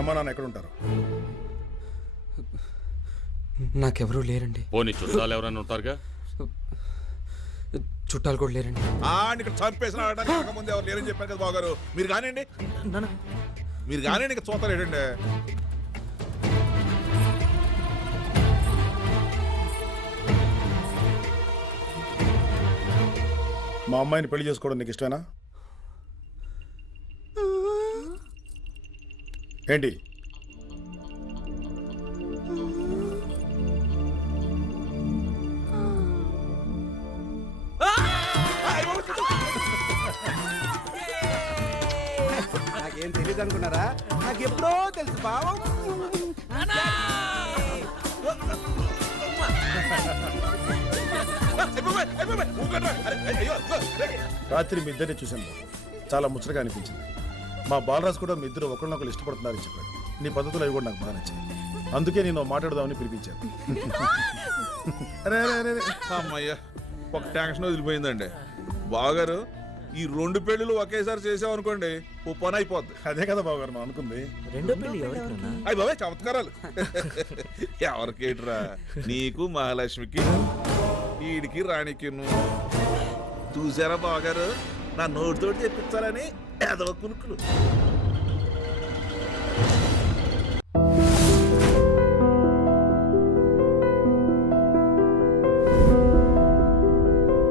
అమ్మ నాన్న ఎక్కడ ఉంటారు? నాకెవరూ లేరండి. పోనీ చుట్టాలు ఎవరైనా ఉంటారుగా? చుట్టాలు కూడా లేరండి. ఇక్కడ చంపేసిన ముందు ఎవరు లేరని చెప్పాను కదా బాగారు. మీరు కానివ్వండి, మీరు కానివ్వండి, ఇంకా చూస్తారు ఏంటండి. మా అమ్మాయిని పెళ్లి చేసుకోవడం నీకు ఇష్టమేనా? ఏంటి? నాకేం తెలియదు అనుకున్నారా? నాకు ఎప్పుడో తెలుసు బావం. రాత్రి మీ ఇద్దరిని చూశాను, చాలా ముచ్చటగా అనిపించింది. మా బాలరాజు కూడా మీ ఇద్దరు ఒకరినొకరు ఇష్టపడుతున్నారని చెప్పాడు. నీ పద్ధతులు అవి కూడా నాకు బాగా నచ్చాయి. అందుకే నేను మాట్లాడదామని పిలిపించాను. అమ్మయ్యా, ఒక టెన్షన్ వదిలిపోయిందండి. బాగారు ఈ 2 పెళ్లిలు ఒకేసారి చేసామనుకోండి, ఓ పని అయిపోద్ది. అదే కదా బావగారు మనం అనుకుంది. అయ్యి బాబాయ్ చమత్కారాలు. ఎవరికేట్రా? నీకు మహాలక్ష్మికి, ఈడికి రాణికి. చూసారా బాగారు, నా నోటితోటి చెప్పించాలని ఏదో కునుకులు.